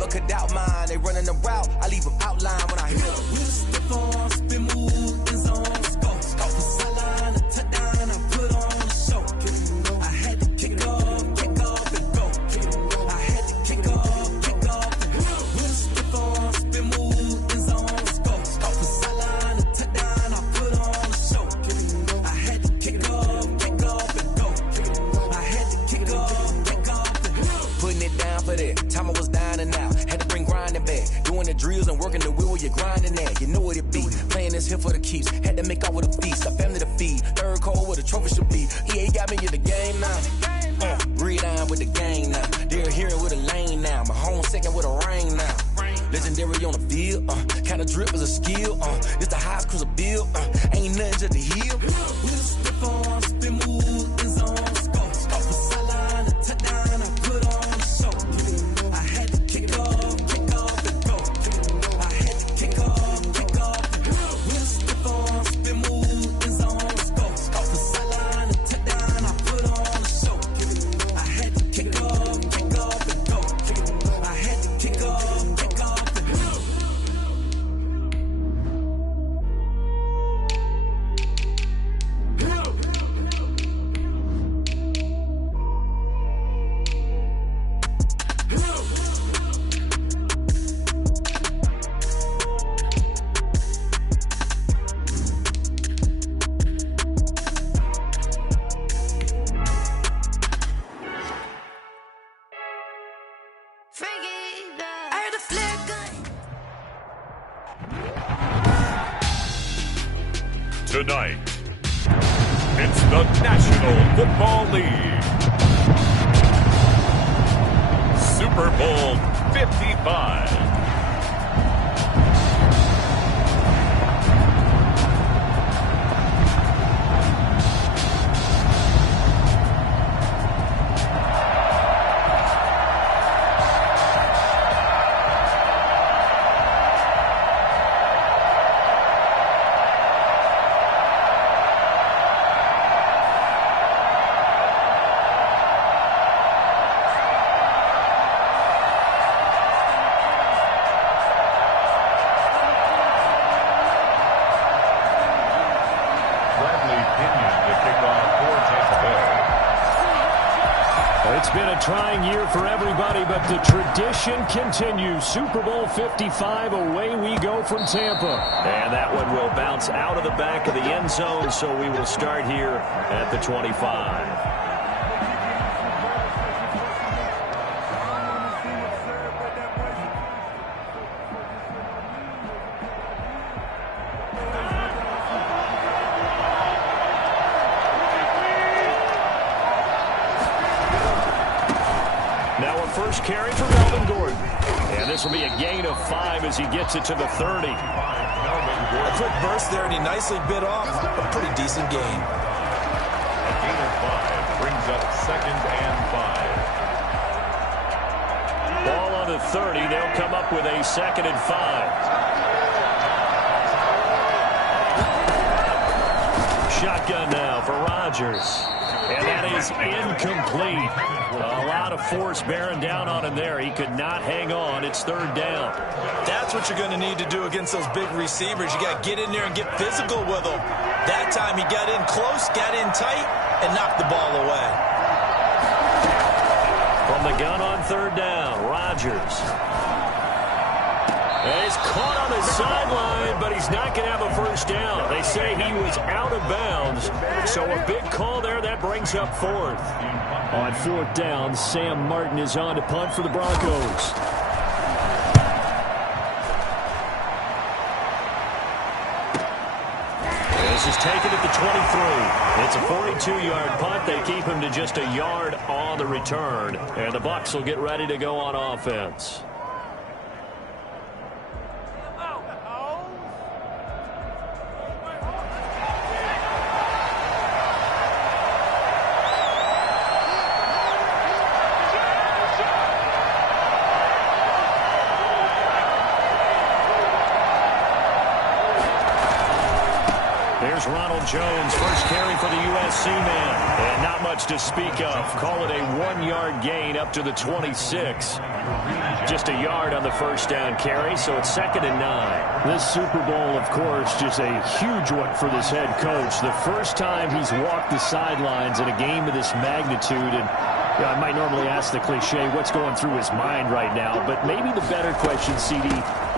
never could doubt mine. They running the route, I leave them outline when I hit them. With a stiff on, spin move, in zone, scope. Scope the sideline, a touchdown, I put on the show. I had to kick off and go. I had to kick off and go. With a stiff on, spin move, in zone, scope. Scope the sideline, a touchdown, I put on the show. I had to kick off and go. I had to kick off and go. Putting it down for that. Time I was down and out. Had to bring grinding back. Doing the drills and working the wheel, you're grinding that. You know what it be. Playing this here for the keeps. Had to make out with a feast. A family to feed. Third cold where the trophy should be. EA got me in the game now. Read on with the game now. They're here with a lane now. My home second with a rain now. Legendary on the field. Kind of drip is a skill. This the highest cruiser bill. Ain't nothing just to heal. With a stiff on, spin move, in zone, scope. Scope the sideline, a touchdown, I put on the show. I had to kick off and go. I had to kick off and go. With a stiff on, spin move, in zone, scope. Scope the sideline, a touchdown, I put on the show. I had to kick off and go. I had to kick off and go. Tonight, it's the National Football League. Super Bowl 55. It's been a trying year for everybody, but the tradition continues. Super Bowl 55, away we go from Tampa. And that one will bounce out of the back of the end zone, so we will start here at the 25. First carry for Melvin Gordon. And this will be a gain of 5 as he gets it to the 30. A quick burst there, and he nicely bit off a pretty decent gain. A gain of 5 brings up 2nd and 5. Ball on the 30. They'll come up with a 2nd and 5. Shotgun now for Rodgers. And that is incomplete. A lot of force bearing down on him there. He could not hang on. It's 3rd down. That's what you're going to need to do against those big receivers. You got to get in there and get physical with them. That time he got in close, got in tight, and knocked the ball away. From the gun on 3rd down, Rodgers. He's caught on the sideline, but he's not going to have a first down. They say he was out of bounds, so a big call there. That brings up 4th. On 4th down, Sam Martin is on to punt for the Broncos. This is taken at the 23. It's a 42-yard punt. They keep him to just a yard on the return, and the Bucs will get ready to go on offense. Ronald Jones, first carry for the USC man. And not much to speak of. Call it a 1-yard gain up to the 26. Just a yard on the first down carry, so it's 2nd and 9. This Super Bowl, of course, just a huge one for this head coach. The first time he's walked the sidelines in a game of this magnitude, and I might normally ask the cliche, what's going through his mind right now, but maybe the better question, CD,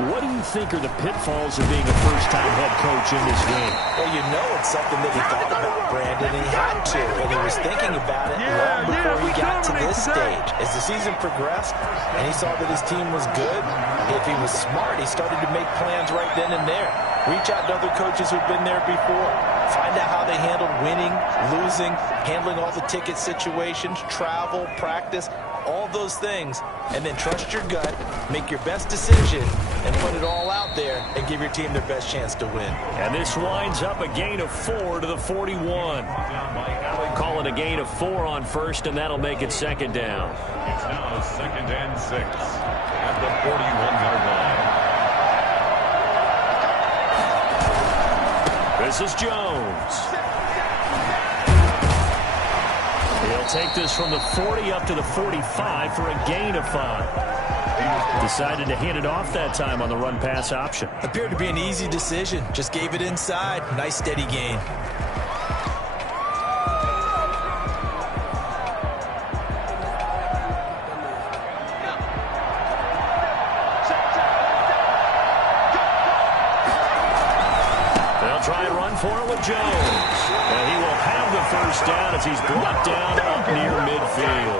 what do you think are the pitfalls of being a first-time head coach in this game? Well, you know it's something that he thought about, Brandon, and he had to, and he was thinking about it long before he got to this stage. As the season progressed and he saw that his team was good, if he was smart, he started to make plans right then and there. Reach out to other coaches who've been there before. Find out how they handled winning, losing, handling all the ticket situations, travel, practice, all those things. And then trust your gut, make your best decision, and put it all out there and give your team their best chance to win. And this winds up a gain of 4 to the 41. Calling a gain of 4 on first, and that'll make it 2nd down. It's now 2nd and 6 at the 41-yard line. This is Jones. He'll take this from the 40 up to the 45 for a gain of 5. Decided to hand it off that time on the run-pass option. Appeared to be an easy decision. Just gave it inside. Nice steady gain. Try and run for it with Jones. And he will have the first down as he's brought down up near midfield.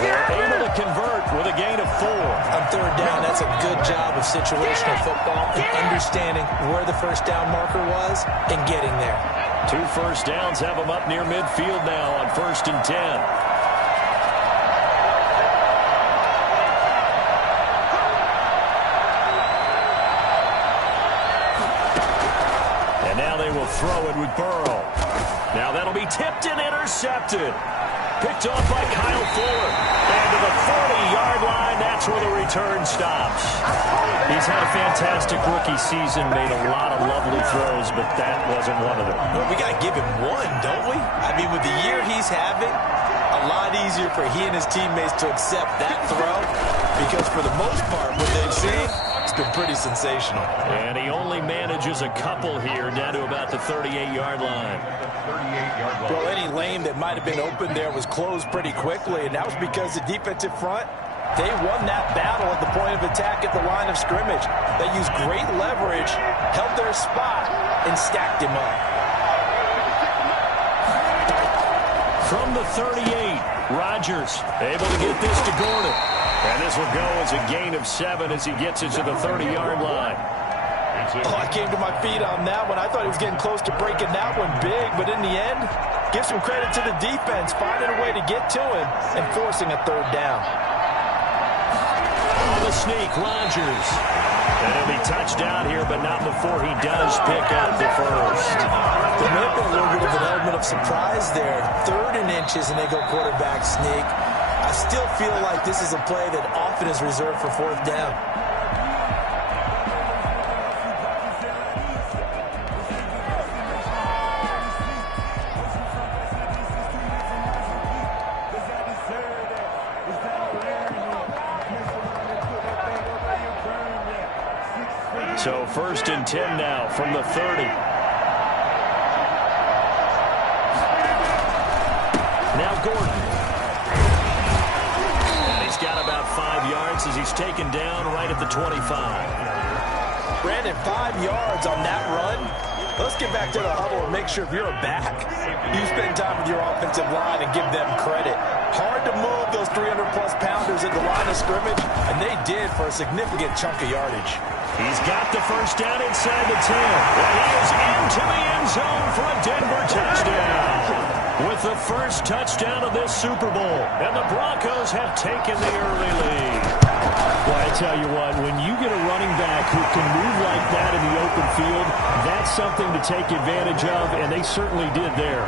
They're able to convert with a gain of 4. On 3rd down, that's a good job of situational football and understanding where the first down marker was and getting there. 2 first downs have him up near midfield now on 1st and 10. Throw it with Burrow. Now that'll be tipped and intercepted. Picked off by Kyle Fuller. And to the 40-yard line, that's where the return stops. He's had a fantastic rookie season, made a lot of lovely throws, but that wasn't one of them. Well, we got to give him one, don't we? I mean, with the year he's having, a lot easier for he and his teammates to accept that throw because for the most part, what they've seen, it's been pretty sensational. And he only manages a couple here down to about the 38-yard line. Well, any lane that might have been open there was closed pretty quickly, and that was because the defensive front, they won that battle at the point of attack at the line of scrimmage. They used great leverage, held their spot, and stacked him up. From the 38, Rodgers able to get this to Gordon. And this will go as a gain of 7 as he gets it to the 30-yard line. Oh, I came to my feet on that one. I thought he was getting close to breaking that one big, but in the end, give some credit to the defense, finding a way to get to him and forcing a 3rd down. On the sneak, Rodgers. And he'll be touched down here, but not before he does pick up the first. There may have been a little bit of an element of surprise there. 3rd and inches, and they go quarterback sneak. I still feel like this is a play that often is reserved for 4th down. So 1st and 10 now from the 30. Now Gordon. Got about 5 yards as he's taken down right at the 25. Brandon, 5 yards on that run. Let's get back to the huddle and make sure if you're a back, you spend time with your offensive line and give them credit. Hard to move those 300-plus pounders at the line of scrimmage, and they did for a significant chunk of yardage. He's got the first down inside the 10. And he is into the end zone for a Denver touchdown. With the first touchdown of this Super Bowl. And the Broncos have taken the early lead. Well, I tell you what, when you get a running back who can move like that in the open field, that's something to take advantage of, and they certainly did there.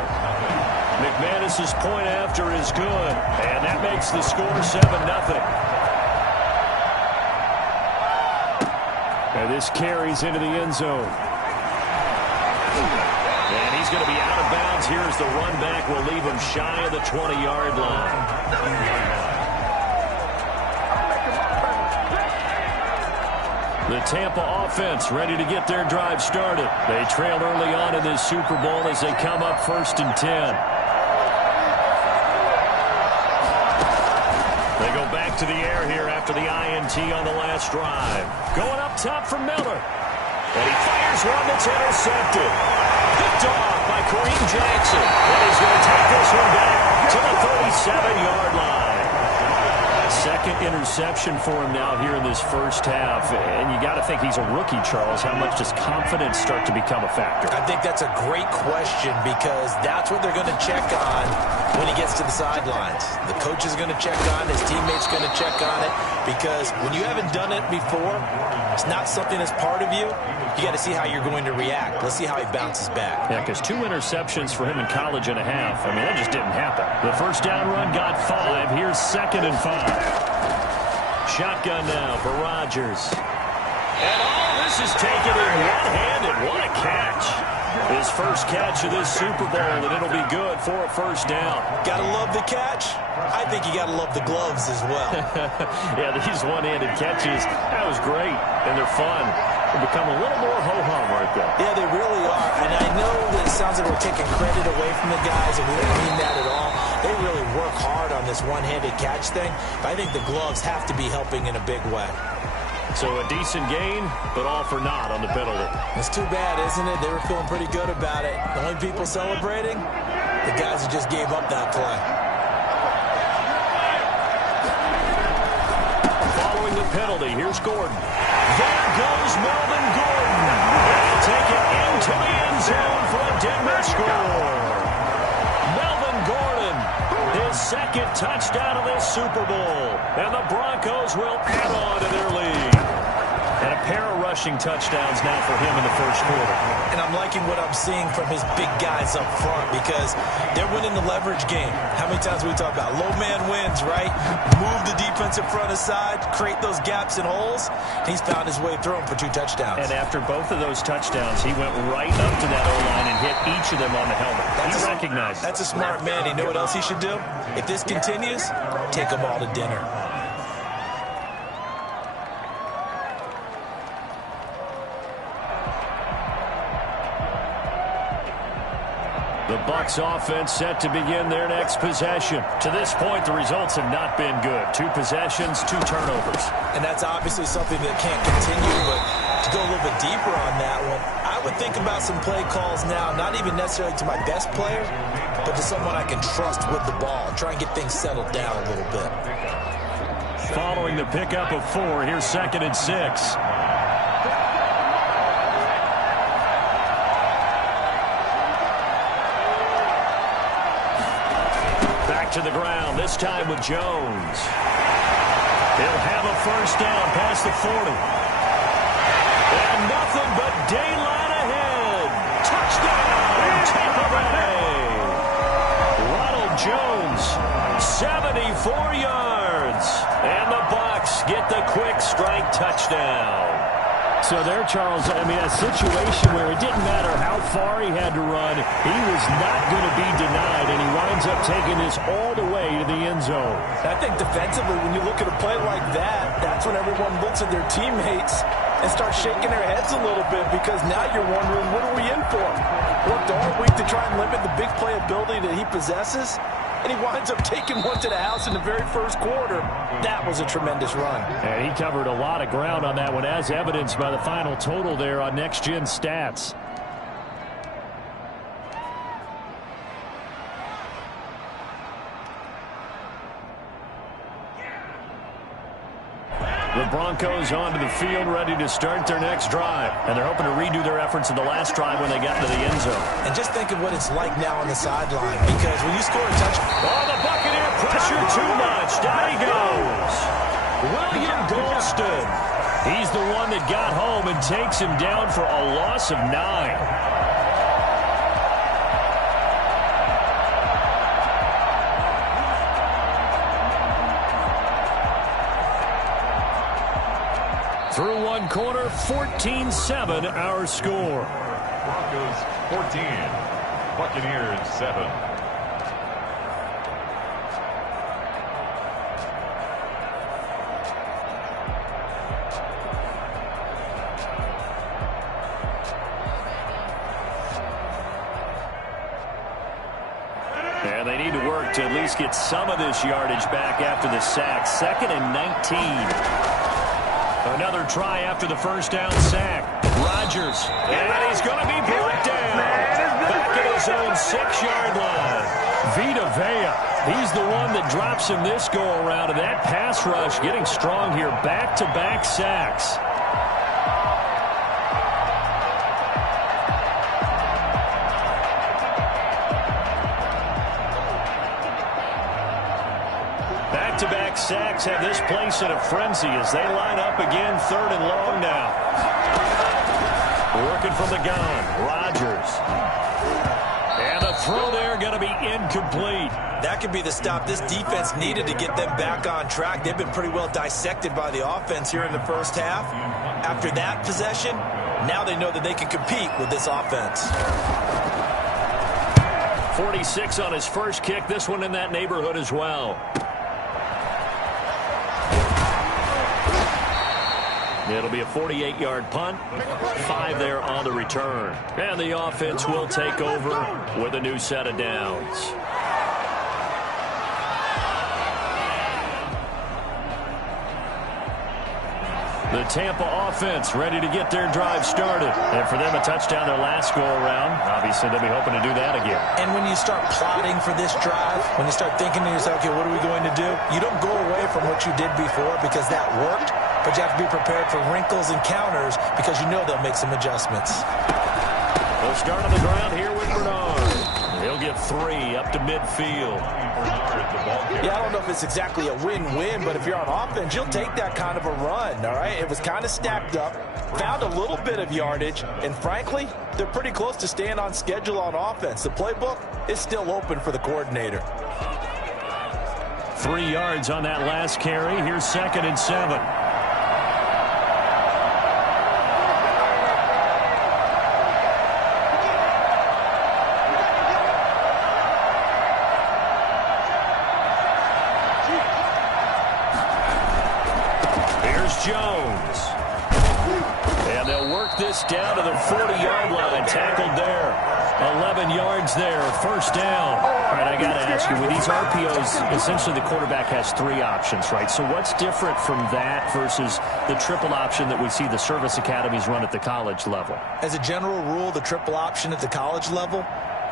McManus's point after is good, and that makes the score 7-0. And this carries into the end zone. And he's going to be out of bounds here as the run back will leave him shy of the 20-yard line. The Tampa offense ready to get their drive started. They trailed early on in this Super Bowl as they come up 1st and 10. They go back to the air here after the INT on the last drive. Going up top for Miller. And he fires one that's intercepted. Picked off by Kareem Jackson. And he's going to take this one back to the 37-yard line. Second interception for him now here in this first half. And you got to think he's a rookie, Charles. How much does confidence start to become a factor? I think that's a great question because that's what they're going to check on when he gets to the sidelines. The coach is going to check on it. His teammates going to check on it because when you haven't done it before, it's not something that's part of you. You got to see how you're going to react. Let's see how he bounces back. Yeah, because 2 interceptions for him in college and a half. I mean, that just didn't happen. The first down run got 5. Here's 2nd and 5. Shotgun now for Rodgers. And this is taken in one-handed. What a catch. His first catch of this Super Bowl, and it'll be good for a first down. Gotta love the catch. I think you gotta love the gloves as well. Yeah, these one-handed catches, that was great, and they're fun. They become a little more ho-hum right there. Yeah, they really are. And I know that it sounds like we're taking credit away from the guys, and we don't mean that at all. They really work hard on this one-handed catch thing. But I think the gloves have to be helping in a big way. So a decent gain, but all for naught on the penalty. It's too bad, isn't it? They were feeling pretty good about it. The only people celebrating, the guys who just gave up that play. Following the penalty, here's Gordon. There goes Melvin Gordon. They'll take it into the end zone for a Denver score. Melvin Gordon, his 2nd touchdown of this Super Bowl. And the Broncos will add on to their lead. And a pair of rushing touchdowns now for him in the first quarter. And I'm liking what I'm seeing from his big guys up front because they're winning the leverage game. How many times we talk about low man wins, right? Move the defensive front aside, create those gaps and holes. He's found his way through them for 2 touchdowns. And after both of those touchdowns, he went right up to that O-line and hit each of them on the helmet. He recognized. That's a smart man. You know what else he should do? If this continues, take them all to dinner. The Bucs offense set to begin their next possession. To this point, the results have not been good. 2 possessions, 2 turnovers. And that's obviously something that can't continue, but to go a little bit deeper on that one, I would think about some play calls now, not even necessarily to my best player, but to someone I can trust with the ball and try and get things settled down a little bit. Following the pickup of 4, here's 2nd and 6. To the ground, this time with Jones. He'll have a first down past the 40. And nothing but daylight ahead. Touchdown, Tampa Bay. Ronald Jones, 74 yards. And the Bucs get the quick strike touchdown. So there, Charles, I mean, a situation where it didn't matter how far he had to run, he was not going to be denied, and he winds up taking this all the way to the end zone. I think defensively, when you look at a play like that, that's when everyone looks at their teammates and starts shaking their heads a little bit because now you're wondering, what are we in for? Worked all week to try and limit the big play ability that he possesses, and he winds up taking one to the house in the very first quarter. That was a tremendous run. And he covered a lot of ground on that one, as evidenced by the final total there on Next Gen Stats. The Broncos onto the field, ready to start their next drive. And they're hoping to redo their efforts in the last drive when they got to the end zone. And just think of what it's like now on the sideline, because when you score a touchdown... Oh, the Buccaneer pressure too much. Down he goes. William Golston. He's the one that got home and takes him down for a loss of 9. Through one quarter, 14-7 our score. Broncos 14, Buccaneers 7. And they need to work to at least get some of this yardage back after the sack. 2nd and 19. Another try after the first down sack. Rodgers. And he's going to be brought down. Back at his own 6-yard line. Vita Vea. He's the one that drops him this go-around. And that pass rush getting strong here. Back-to-back sacks. Back-to-back sacks have this place in a frenzy as they line up again 3rd and long now. Working from the gun, Rodgers. And the throw there going to be incomplete. That could be the stop this defense needed to get them back on track. They've been pretty well dissected by the offense here in the first half. After that possession, now they know that they can compete with this offense. 46 on his first kick. This one in that neighborhood as well. It'll be a 48-yard punt. 5 there on the return. And the offense will take over with a new set of downs. The Tampa offense ready to get their drive started. And for them, a touchdown their last go-around. Obviously, they'll be hoping to do that again. And when you start plotting for this drive, when you start thinking to yourself, okay, what are we going to do? You don't go away from what you did before because that worked, but you have to be prepared for wrinkles and counters because you know they'll make some adjustments. They'll start on the ground here with Bernard. He'll get 3 up to midfield. Yeah, I don't know if it's exactly a win-win, but if you're on offense, you'll take that kind of a run, all right? It was kind of stacked up, found a little bit of yardage, and frankly, they're pretty close to staying on schedule on offense. The playbook is still open for the coordinator. 3 yards on that last carry. Here's 2nd and 7. Jones. And they'll work this down to the 40-yard line. Tackled there. 11 yards there. 1st down. All right, I got to ask you, with these RPOs, essentially the quarterback has 3 options, right? So what's different from that versus the triple option that we see the service academies run at the college level? As a general rule, the triple option at the college level,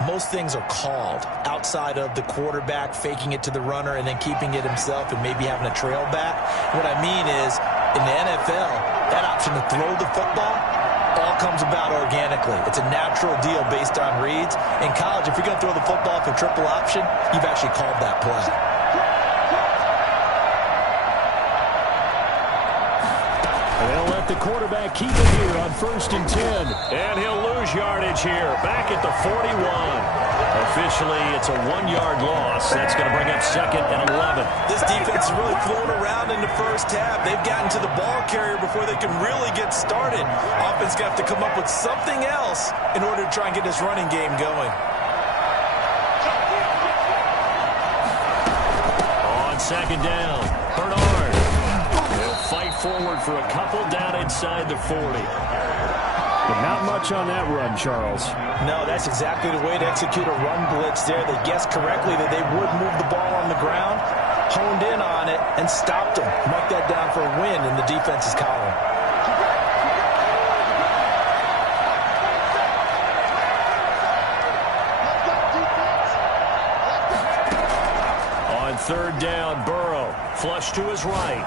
most things are called outside of the quarterback faking it to the runner and then keeping it himself and maybe having a trail back. What I mean is, in the NFL, that option to throw the football all comes about organically. It's a natural deal based on reads. In college, if you're going to throw the football for triple option, you've actually called that play. They'll let the quarterback keep it here on 1st and 10. And he'll lose yardage here. Back at the 41. Officially, it's a 1-yard loss. That's going to bring up 2nd and 11. This defense has really flown around in the first half. They've gotten to the ball carrier before they can really get started. Offense going to have to come up with something else in order to try and get this running game going. On 2nd down, Bernard. They'll fight forward for a couple down inside the 40. But not much on that run, Charles. No, that's exactly the way to execute a run blitz there. They guessed correctly that they would move the ball on the ground, honed in on it, and stopped them. Mark that down for a win in the defense's column. On 3rd down, Burrow. Flush to his right.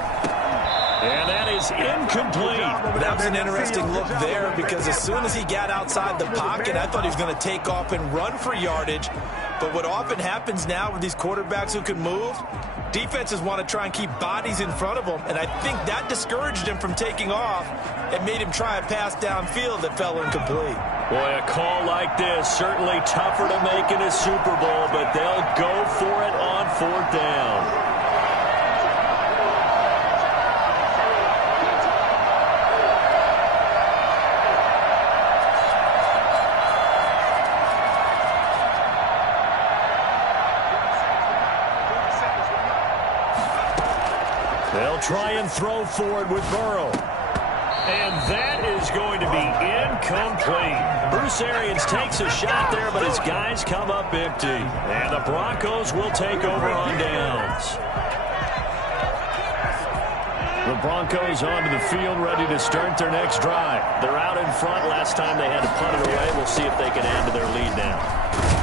And that is incomplete. That was an interesting look there because as soon as he got outside the pocket, I thought he was going to take off and run for yardage. But what often happens now with these quarterbacks who can move, defenses want to try and keep bodies in front of them, and I think that discouraged him from taking off and made him try a pass downfield that fell incomplete. Boy, a call like this, certainly tougher to make in a Super Bowl, but they'll go for it on 4th down. They'll try and throw forward with Burrow. And that is going to be incomplete. Bruce Bruce Arians takes a shot there, but his guys come up empty. And the Broncos will take over on downs. The Broncos onto the field, ready to start their next drive. They're out in front. Last time they had to punt it away. We'll see if they can add to their lead now.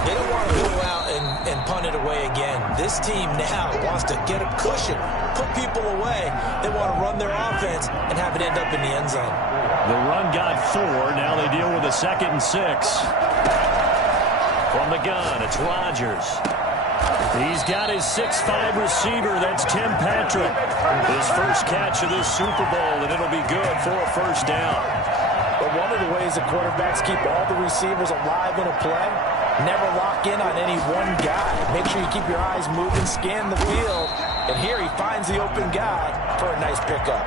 They don't want to go out and punt it away again. This team now wants to get a cushion, put people away. They want to run their offense and have it end up in the end zone. The run got 4. Now they deal with a 2nd and 6. From the gun, it's Rodgers. He's got his 6'5" receiver. That's Tim Patrick. His first catch of this Super Bowl, and it'll be good for a first down. But one of the ways the quarterbacks keep all the receivers alive in a play, never lock in on any one guy. Make sure you keep your eyes moving, scan the field. And here he finds the open guy for a nice pickup.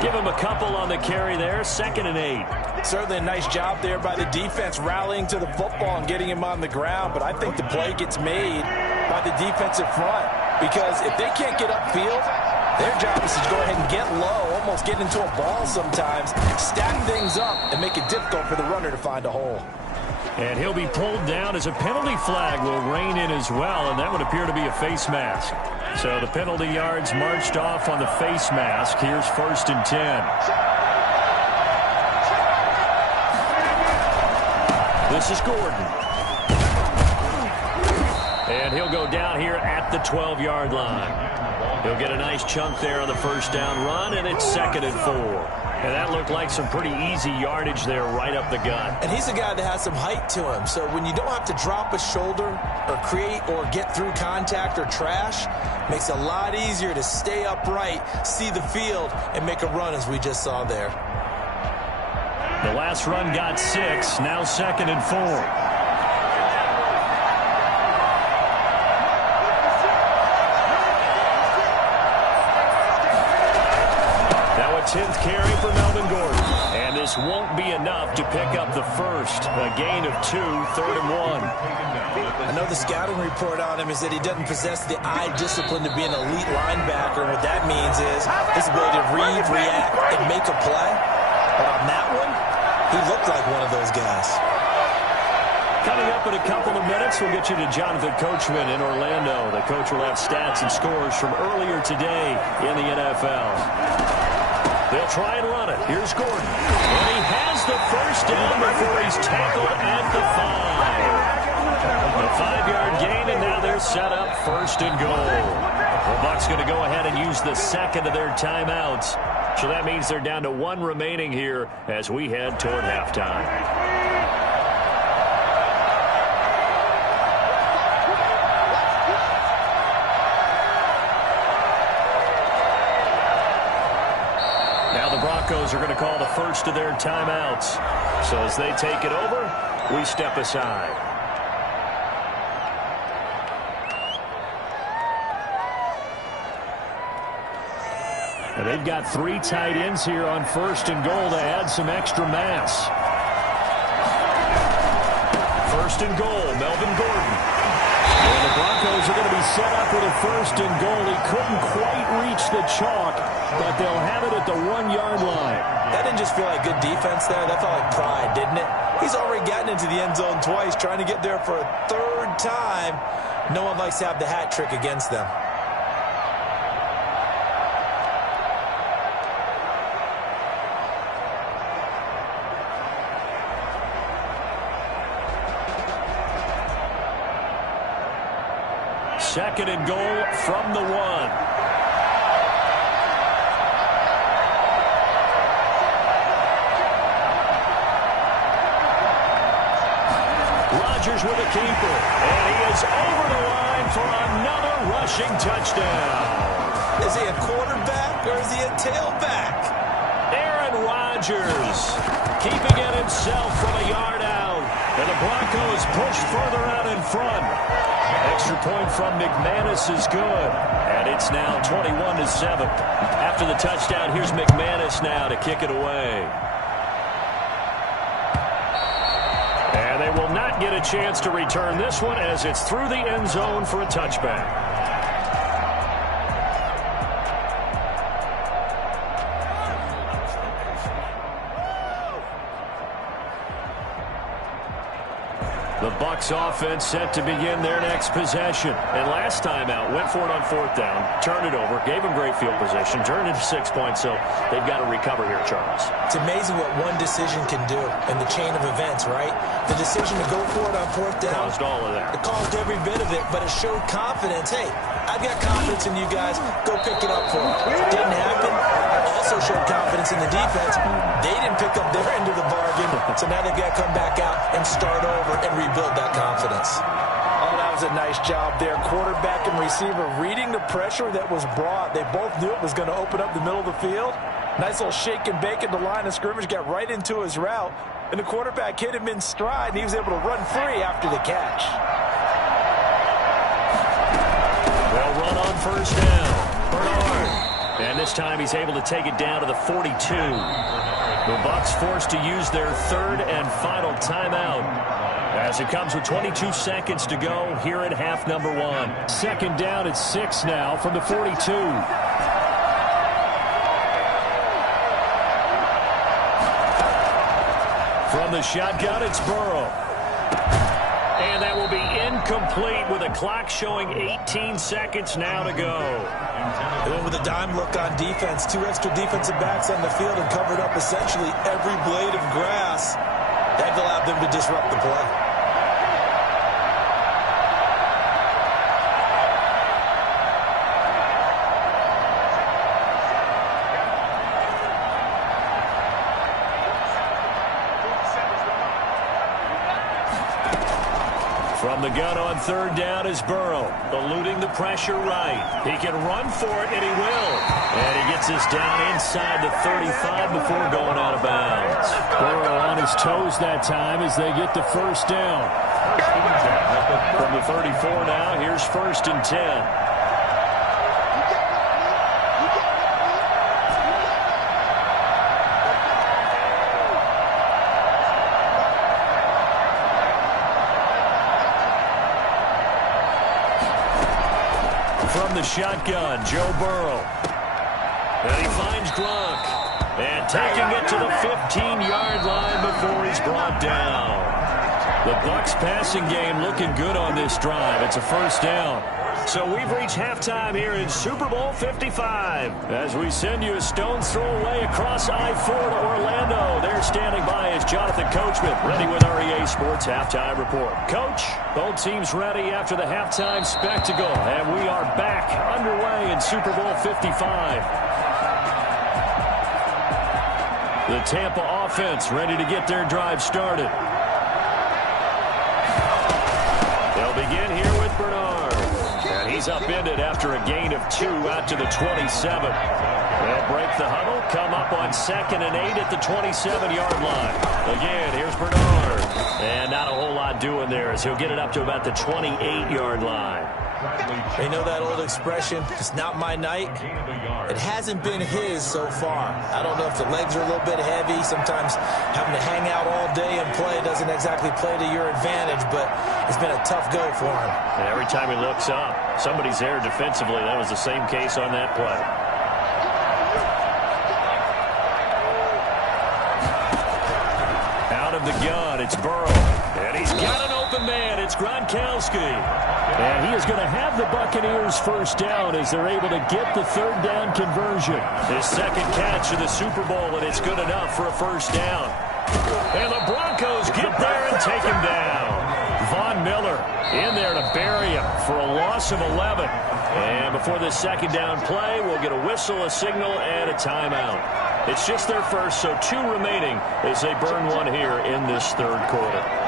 Give him a couple on the carry there. 2nd and 8. Certainly a nice job there by the defense rallying to the football and getting him on the ground. But I think the play gets made by the defensive front. Because if they can't get upfield, their job is to go ahead and get low, almost get into a ball sometimes, stack things up, and make it difficult for the runner to find a hole. And he'll be pulled down as a penalty flag will rein in as well, and that would appear to be a face mask. So the penalty yards marched off on the face mask. Here's 1st and 10. This is Gordon. And he'll go down here at the 12-yard line. He'll get a nice chunk there on the first down run, and it's 2nd and 4. And that looked like some pretty easy yardage there right up the gut. And he's a guy that has some height to him. So when you don't have to drop a shoulder or create or get through contact or trash, makes it a lot easier to stay upright, see the field, and make a run as we just saw there. The last run got 6, now 2nd and 4. Now a 10th carry for Melvin Gordon. And this won't be enough to pick up the first. A gain of 2, 3rd and 1. I know the scouting report on him is that he doesn't possess the eye discipline to be an elite linebacker. What that means is his ability to read, react, and make a play. But on that one, he looked like one of those guys. Coming up in a couple of minutes, we'll get you to Jonathan Coachman in Orlando. The coach will have stats and scores from earlier today in the NFL. They'll try and run it. Here's Gordon. And he has the first down before he's tackled at the 5. A 5-yard gain, and now they're set up 1st and goal. The Bucs going to go ahead and use the 2nd of their timeouts. So that means they're down to 1 remaining here as we head toward halftime. Now the Broncos are going to call the first of their timeouts. So as they take it over, we step aside. And they've got 3 tight ends here on 1st and goal to add some extra mass. 1st and goal, Melvin Gordon. And the Broncos are going to be set up with a 1st and goal. He couldn't quite reach the chalk, but they'll have it at the 1-yard line. That didn't just feel like good defense there. That felt like pride, didn't it? He's already gotten into the end zone twice, trying to get there for a 3rd time. No one likes to have the hat trick against them. Second and goal from the 1. Rodgers with a keeper, and he is over the line for another rushing touchdown. Is he a quarterback or is he a tailback? Aaron Rodgers keeping it himself from a yard out, and the Broncos push further out in front. Extra point from McManus is good, and it's now 21-7. After the touchdown, here's McManus now to kick it away. And they will not get a chance to return this one as it's through the end zone for a touchback. The Bucs offense set to begin their next possession. And last time out, went for it on 4th down, turned it over, gave them great field position, turned it to 6 points, so they've got to recover here, Charles. It's amazing what one decision can do in the chain of events, right? The decision to go for it on 4th down. Caused all of that. It caused every bit of it, but it showed confidence. Hey, I've got confidence in you guys. Go pick it up for me. It didn't happen. It also showed confidence in the defense. They didn't pick up their end of the bargain, so now they've got to come back out and start over and rebuild that confidence. Oh, that was a nice job there. Quarterback and receiver reading the pressure that was brought. They both knew it was going to open up the middle of the field. Nice little shake and bake at the line of scrimmage, got right into his route, and the quarterback hit him in stride, and he was able to run free after the catch. They'll run on 1st down. Bernard. And this time he's able to take it down to the 42. The Bucs forced to use their 3rd and final timeout as it comes with 22 seconds to go here at half number 1. 2nd down at 6 now from the 42. From the shotgun, it's Burrow. And that will be incomplete with a clock showing 18 seconds now to go. They went with a dime look on defense. 2 extra defensive backs on the field and covered up essentially every blade of grass. That allowed them to disrupt the play. From the gun on 3rd down is Burrow, eluding the pressure right. He can run for it, and he will. And he gets us down inside the 35 before going out of bounds. Burrow on his toes that time as they get the 1st down. From the 34 now, here's 1st and 10. From the shotgun, Joe Burrow. And he finds Gronk. And taking it to the 15-yard line before he's brought down. The Bucs passing game looking good on this drive. It's a 1st down. So we've reached halftime here in Super Bowl 55. As we send you a stone's throw away across I-4 to Orlando. There standing by is Jonathan Coachman, ready with our EA Sports Halftime Report. Coach, both teams ready after the halftime spectacle. And we are back underway in Super Bowl 55. The Tampa offense ready to get their drive started. They'll begin here with Bernard. And he's upended after a gain of 2 out to the 27. They'll break the huddle, come up on 2nd and 8 at the 27-yard line. Again, here's Bernard. And not a whole lot doing there as he'll get it up to about the 28-yard line. You know that old expression, it's not my night? It hasn't been his so far. I don't know if the legs are a little bit heavy. Sometimes having to hang out all day and play doesn't exactly play to your advantage, but it's been a tough go for him. And every time he looks up, somebody's there defensively. That was the same case on that play. Out of the gun, it's Burrow. And he's got an open man. It's Gronkowski. And he is going to have the Buccaneers 1st down as they're able to get the 3rd down conversion. His 2nd catch of the Super Bowl, and it's good enough for a 1st down. And the Broncos get there and take him down. Von Miller in there to bury him for a loss of 11. And before this 2nd down play, we'll get a whistle, a signal, and a timeout. It's just their first, so 2 remaining as they burn one here in this 3rd quarter.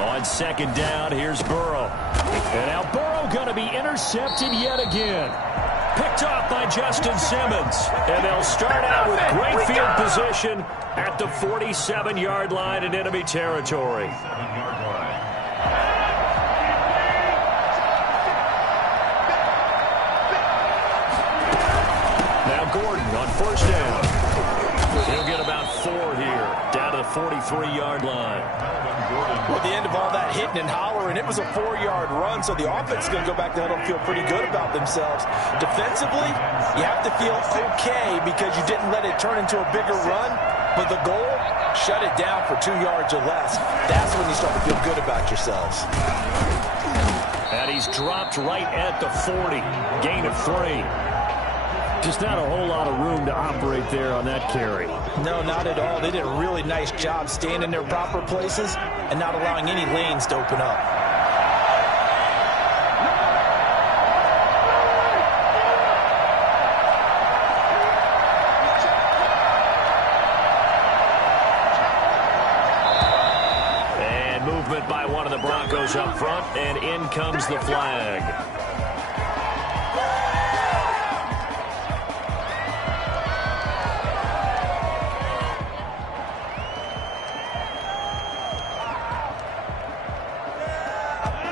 On 2nd down, here's Burrow. And now Burrow going to be intercepted yet again. Picked off by Justin Simmons. And they'll start out with great field position at the 47-yard line in enemy territory. Now Gordon Gordon on first down. He'll get about 4 here, down to the 43-yard line. Well, at the end of all that hitting and hollering, it was a 4-yard run, so the offense is going to go back to the huddle and feel pretty good about themselves. Defensively, you have to feel okay because you didn't let it turn into a bigger run, but the goal, shut it down for 2 yards or less. That's when you start to feel good about yourselves. And he's dropped right at the 40, gain of 3. Just not a whole lot of room to operate there on that carry. No, not at all. They did a really nice job staying in their proper places and not allowing any lanes to open up. And movement by one of the Broncos up front, and in comes the flag.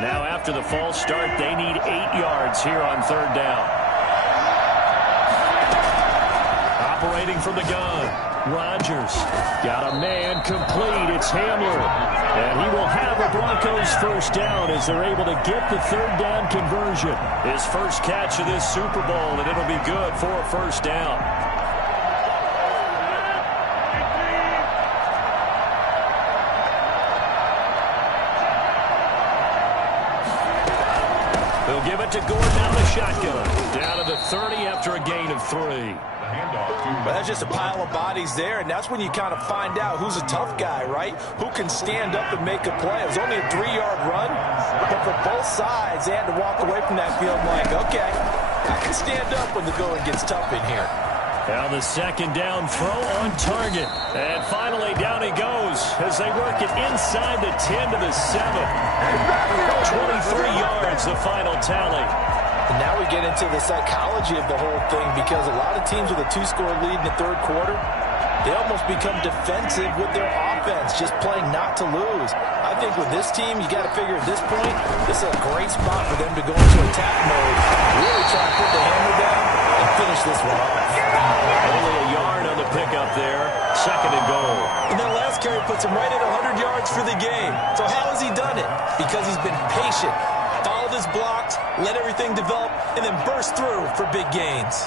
Now after the false start, they need 8 yards here on third down. Operating from the gun, Rodgers got a man complete. It's Hamler. And he will have the Broncos first down as they're able to get the third down conversion. His first catch of this Super Bowl, and it'll be good for a first down. They'll give it to Gordon out of the shotgun. Down to the 30 after a gain of 3. But that's just a pile of bodies there, and that's when you kind of find out who's a tough guy, right? Who can stand up and make a play. It was only a 3-yard run, but for both sides, they had to walk away from that field like, okay, I can stand up when the going gets tough in here. Now the second down throw on target. And finally down he goes as they work it inside the 10 to the 7. 23 yards, the final tally. And now we get into the psychology of the whole thing because a lot of teams with a 2-score lead in the third quarter, they almost become defensive with their offense, just playing not to lose. I think with this team, you got to figure at this point, this is a great spot for them to go into attack mode, really try to put the hammer down and finish this one off. Only a yard on the pickup there. Second and goal. And that last carry puts him right at 100 yards for the game. So how has he done it? Because he's been patient, followed his blocks, let everything develop, and then burst through for big gains.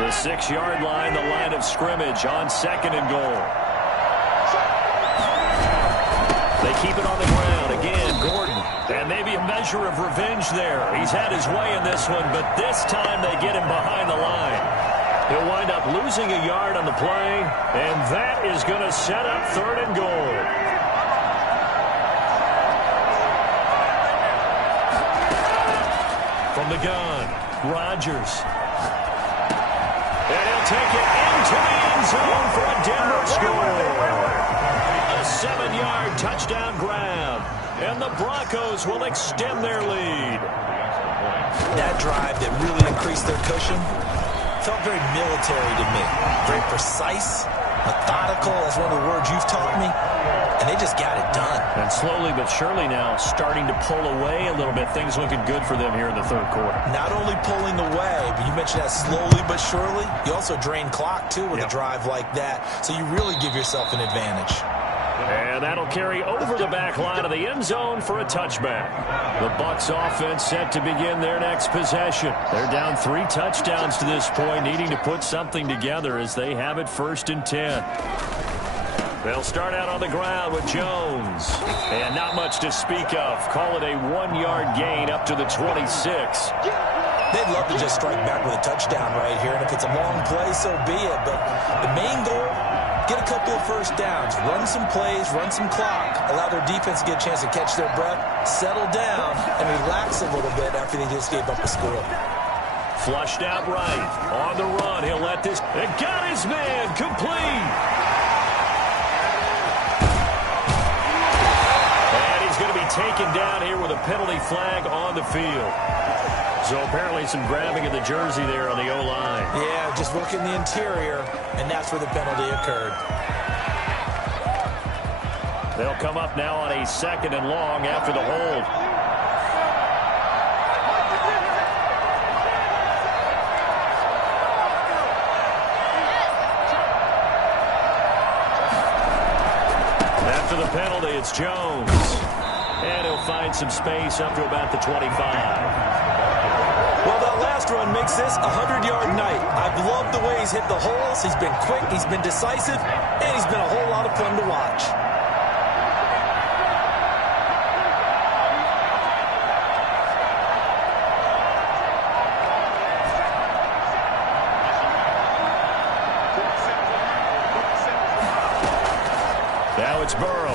The 6-yard line, the line of scrimmage on second and goal. They keep it on the ground. Again, Gordon. And maybe a measure of revenge there. He's had his way in this one, but this time they get him behind the line. He'll wind up losing a yard on the play, and that is going to set up third and goal. From the gun, Rodgers. And he'll take it into the end zone for a Denver score. A 7-yard touchdown grab. And the Broncos will extend their lead. That drive that really increased their cushion felt very military to me. Very precise, methodical, that's one of the words you've taught me. And they just got it done. And slowly but surely now starting to pull away a little bit. Things looking good for them here in the third quarter. Not only pulling away, but you mentioned that slowly but surely. You also drain clock, too, with a drive like that. So you really give yourself an advantage. And that'll carry over the back line of the end zone for a touchback. The Bucs offense set to begin their next possession. They're down 3 touchdowns to this point, needing to put something together as they have it 1st and 10. They'll start out on the ground with Jones. And not much to speak of. Call it a 1-yard gain up to the 26. They'd love to just strike back with a touchdown right here. And if it's a long play, so be it. But the main goal, get a couple of first downs, run some plays, run some clock, allow their defense to get a chance to catch their breath, settle down, and relax a little bit after they just gave up a score. Flushed out right. On the run, he'll let this. And got his man complete. And he's going to be taken down here with a penalty flag on the field. So apparently some grabbing of the jersey there on the O-line. Yeah, just working the interior, and that's where the penalty occurred. They'll come up now on a 2nd and long after the hold. After the penalty, it's Jones. And he'll find some space up to about the 25. Well, that last run makes this a 100-yard night. I've loved the way he's hit the holes. He's been quick, he's been decisive, and he's been a whole lot of fun to watch. Now it's Burrow.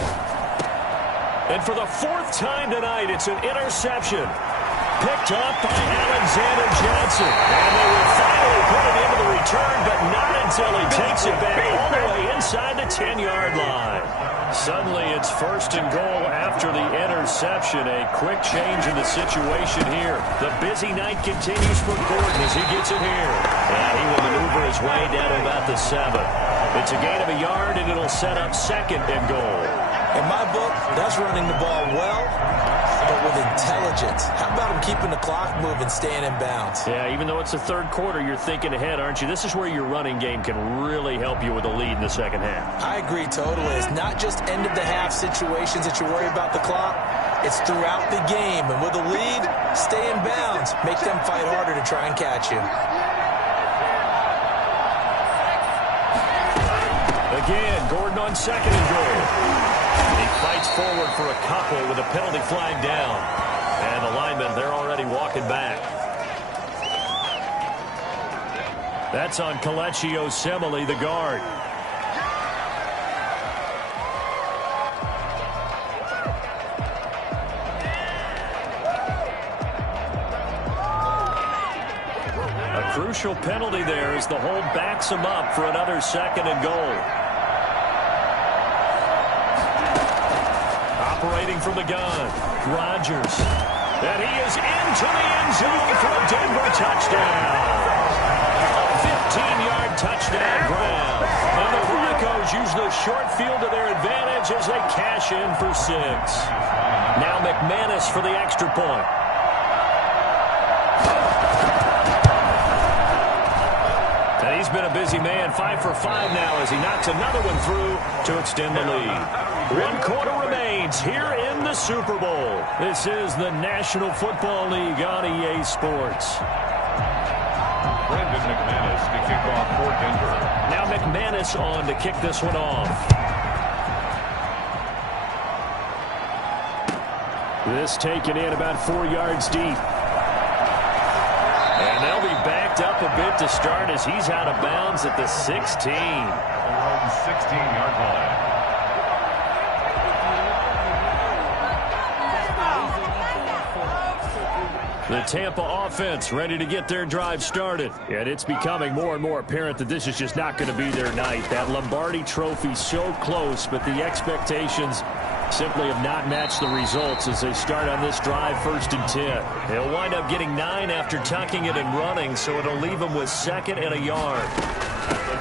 And for the 4th time tonight, it's an interception. Picked up by Alexander Johnson. And they will finally put it into the return, but not until he takes it back all the way inside the 10-yard line. Suddenly, it's 1st and goal after the interception. A quick change in the situation here. The busy night continues for Gordon as he gets it here. And he will maneuver his way down to about the 7. It's a gain of a yard, and it'll set up 2nd and goal. In my book, that's running the ball well, but with intelligence. How about him keeping the clock moving, staying in bounds? Yeah, even though it's the 3rd quarter, you're thinking ahead, aren't you? This is where your running game can really help you with a lead in the 2nd half. I agree totally. It's not just end-of-the-half situations that you worry about the clock. It's throughout the game. And with a lead, stay in bounds. Make them fight harder to try and catch you. Again, Gordon on 2nd and goal. He fights forward for a couple with a penalty flag down. And the linemen, they're already walking back. That's on Kelechi Osemele, the guard. A crucial penalty there as the hold backs him up for another 2nd and goal. Operating from the gun, Rodgers. And he is into the end zone for a Denver touchdown. A 15-yard touchdown grab. And the Broncos use the short field to their advantage as they cash in for 6. Now McManus for the extra point. And he's been a busy man, 5 for 5 now as he knocks another one through to extend the lead. 1 quarter remains here in the Super Bowl. This is the National Football League on EA Sports. Brandon McManus to kick off for Denver. Now McManus on to kick this one off. This taken in about 4 yards deep. And they'll be backed up a bit to start as he's out of bounds at the 16. Around 16-yard line. The Tampa offense ready to get their drive started. And it's becoming more and more apparent that this is just not going to be their night. That Lombardi Trophy so close, but the expectations simply have not matched the results as they start on this drive 1st and 10. They'll wind up getting 9 after tucking it and running, so it'll leave them with 2nd and a yard.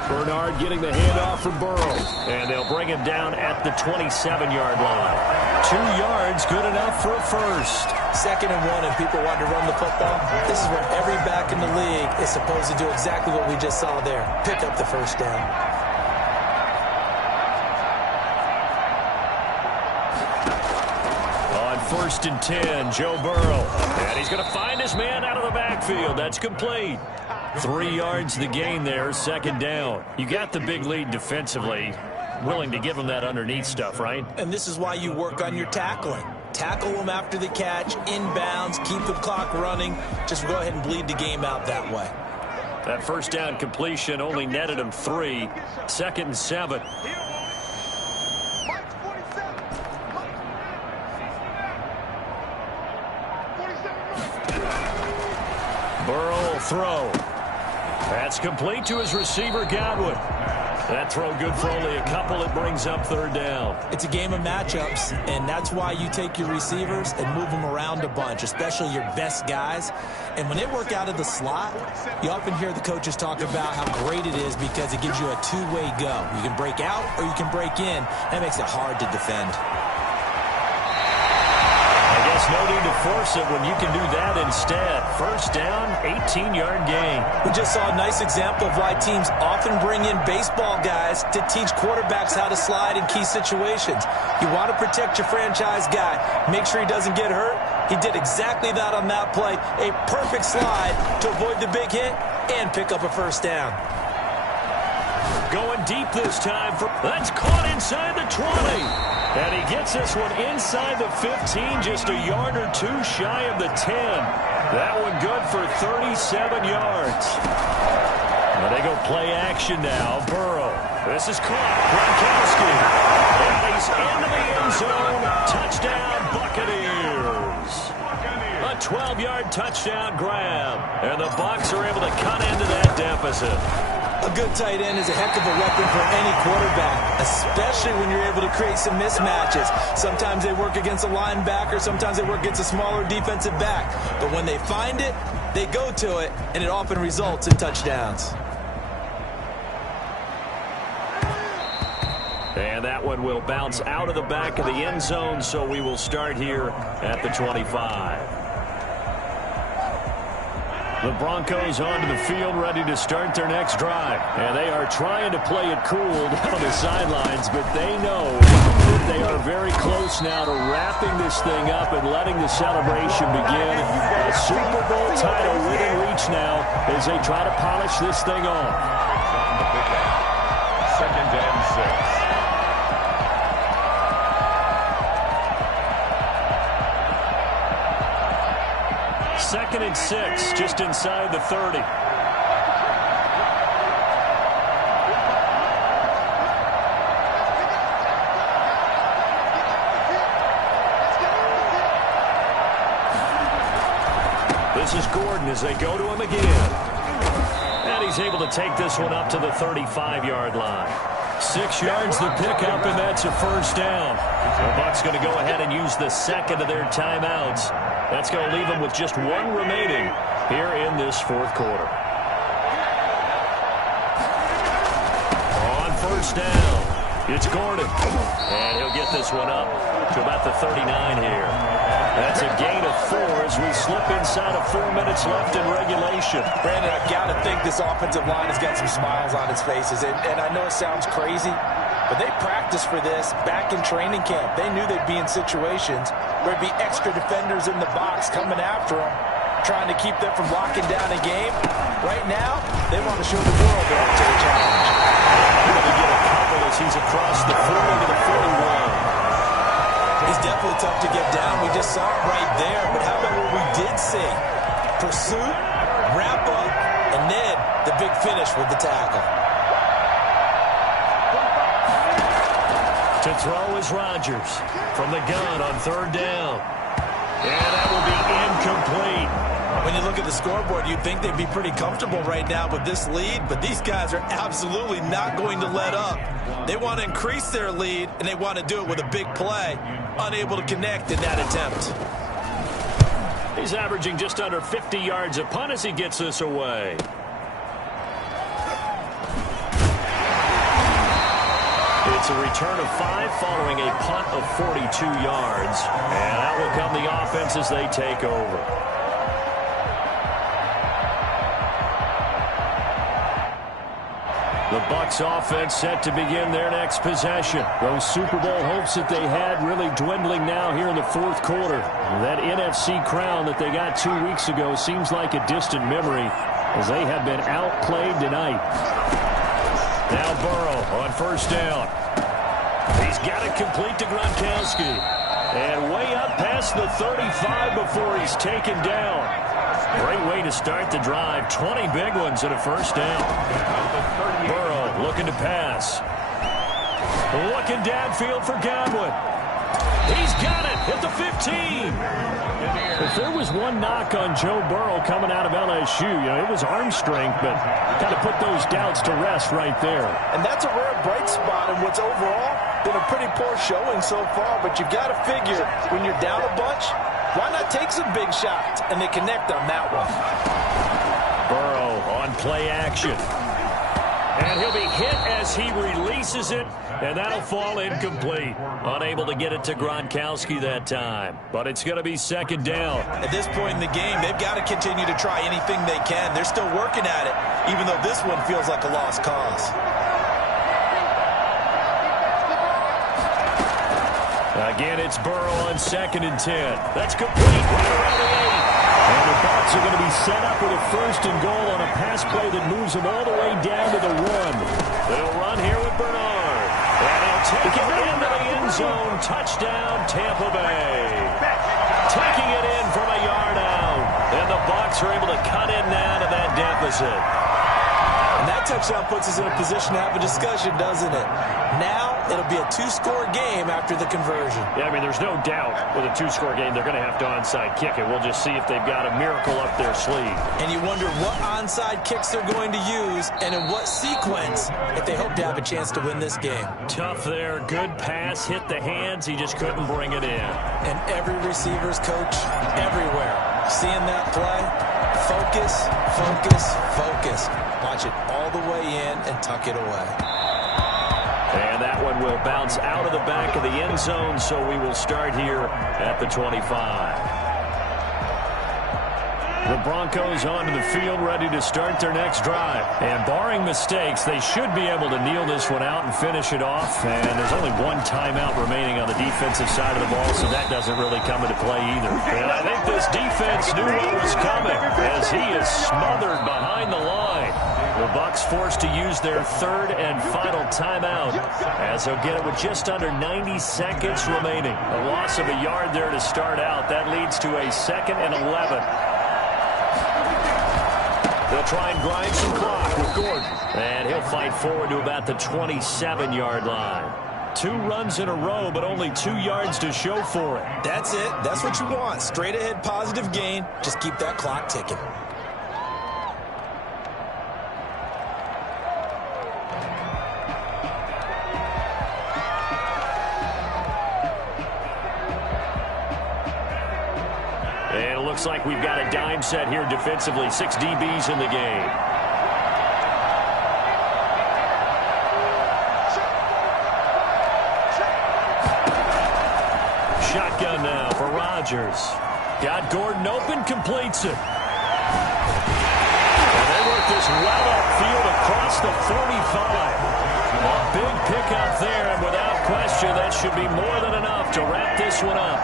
Bernard getting the handoff from Burrow. And they'll bring him down at the 27-yard line. 2 yards, good enough for a first. 2nd and 1 and people want to run the football. This is where every back in the league is supposed to do exactly what we just saw there. Pick up the first down. On 1st and 10, Joe Burrow. And he's going to find his man out of the backfield. That's complete. 3 yards the gain there, 2nd down. You got the big lead defensively. Willing to give him that underneath stuff, right? And this is why you work on your tackling. Tackle them after the catch, inbounds, keep the clock running. Just go ahead and bleed the game out that way. That 1st down completion only netted him 3. 2nd and 7. Burrow will throw. That's complete to his receiver, Godwin. That throw good for only a couple. It brings up third down. It's a game of matchups, and that's why you take your receivers and move them around a bunch, especially your best guys. And when they work out of the slot, you often hear the coaches talk about how great it is because it gives you a two-way go. You can break out or you can break in. That makes it hard to defend. No need to force it when you can do that instead. First down, 18-yard gain. We just saw a nice example of why teams often bring in baseball guys to teach quarterbacks how to slide in key situations. You want to protect your franchise guy. Make sure he doesn't get hurt. He did exactly that on that play. A perfect slide to avoid the big hit and pick up a first down. Going deep this time. That's caught inside the 20. And he gets this one inside the 15, just a yard or two shy of the 10. That one good for 37 yards. Now they go play action now. Burrow. This is caught. Gronkowski. And he's into the end zone. Touchdown, Buccaneers. A 12-yard touchdown grab. And the Bucs are able to cut into that deficit. A good tight end is a heck of a weapon for any quarterback, especially when you're able to create some mismatches. Sometimes they work against a linebacker, sometimes they work against a smaller defensive back. But when they find it, they go to it, and it often results in touchdowns. And that one will bounce out of the back of the end zone, so we will start here at the 25. The Broncos onto the field, ready to start their next drive. And they are trying to play it cool down on the sidelines, but they know that they are very close now to wrapping this thing up and letting the celebration begin. A Super Bowl title within reach now as they try to polish this thing off. Second and 6. Second and 6, just inside the 30. This is Gordon as they go to him again. And he's able to take this one up to the 35-yard line. 6 yards the pickup, and that's a first down. The Bucs going to go ahead and use the second of their timeouts. That's going to leave them with just one remaining here in this fourth quarter. On first down, it's Gordon. And he'll get this one up to about the 39 here. That's a gain of 4 as we slip inside of 4 minutes left in regulation. Brandon, I've got to think this offensive line has got some smiles on its faces. And I know it sounds crazy, but they practiced for this back in training camp. They knew they'd be in situations where there'd be extra defenders in the box coming after them, trying to keep them from locking down a game. Right now, they want to show the world they're up to the challenge. Going to get a couple as he's across the 40 to the 41. He's definitely tough to get down. We just saw it right there. But how about what we did see? Pursuit, wrap up, and then the big finish with the tackle. To throw is Rodgers from the gun on third down. And that will be incomplete. When you look at the scoreboard, you'd think they'd be pretty comfortable right now with this lead, but these guys are absolutely not going to let up. They want to increase their lead, and they want to do it with a big play. Unable to connect in that attempt. He's averaging just under 50 yards a punt as he gets this away. It's a return of 5 following a punt of 42 yards. And out will come the offense as they take over. The Bucs offense set to begin their next possession. Those Super Bowl hopes that they had really dwindling now here in the fourth quarter. That NFC crown that they got 2 weeks ago seems like a distant memory as they have been outplayed tonight. Now Burrow on first down. He's got it complete to Gronkowski. And way up past the 35 before he's taken down. Great way to start the drive. 20 big ones and a first down. Burrow looking to pass. Looking downfield for Godwin. He's got it at the 15. If there was one knock on Joe Burrow coming out of LSU, it was arm strength, but kind of put those doubts to rest right there. And that's a rare bright spot in what's overall been a pretty poor showing so far. But you've got to figure when you're down a bunch, why not take some big shots? And they connect on that one. Burrow on play action. And he'll be hit as he releases it, and that'll fall incomplete. Unable to get it to Gronkowski that time. But it's going to be second down. At this point in the game, they've got to continue to try anything they can. They're still working at it, even though this one feels like a lost cause. Again, it's Burrow on 2nd and 10. That's complete right around the 8. And the Bucs are going to be set up with a 1st and goal on a pass play that moves them all the way down to the 1. They'll run here with Bernard. And he'll take it into the end zone. Touchdown, Tampa Bay. Taking it in from a yard out. And the Bucs are able to cut in now to that deficit. And that touchdown puts us in a position to have a discussion, doesn't it? Now it'll be a 2-score game after the conversion. Yeah, I mean, there's no doubt with a 2-score game they're going to have to onside kick it. We'll just see if they've got a miracle up their sleeve. And you wonder what onside kicks they're going to use and in what sequence if they hope to have a chance to win this game. Tough there. Good pass. Hit the hands. He just couldn't bring it in. And every receiver's coach everywhere seeing that play. Focus, focus, focus. Watch it all the way in and tuck it away. And that one will bounce out of the back of the end zone, so we will start here at the 25. The Broncos onto the field, ready to start their next drive. And barring mistakes, they should be able to kneel this one out and finish it off. And there's only one timeout remaining on the defensive side of the ball, so that doesn't really come into play either. And I think this defense knew what was coming as he is smothered behind the line. The Bucs forced to use their 3rd and final timeout as they'll get it with just under 90 seconds remaining. A loss of a yard there to start out. That leads to a 2nd and 11. They'll try and grind some clock with Gordon. And he'll fight forward to about the 27-yard line. 2 runs in a row, but only 2 yards to show for it. That's it. That's what you want. Straight ahead positive gain. Just keep that clock ticking. And it looks like we've got a dime set here defensively. 6 DBs in the game. Shotgun now for Rodgers. Got Gordon open, completes it. And they work this well upfield across the 45. A big pickup there, and without question, that should be more than enough to wrap this one up.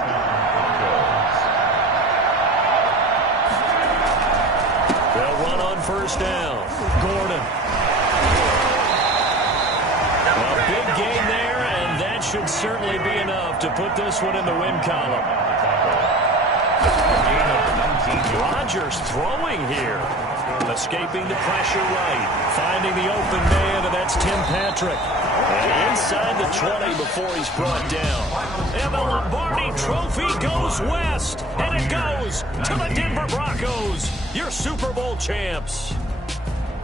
They'll run on 1st down. Gordon. A big gain there, and that should certainly be enough to put this one in the win column. Rodgers throwing here. Escaping the pressure right. Finding the open man, and that's Tim Patrick. And inside the 20 before he's brought down. And the Lombardi Trophy goes west. And it goes to the Denver Broncos, your Super Bowl champs.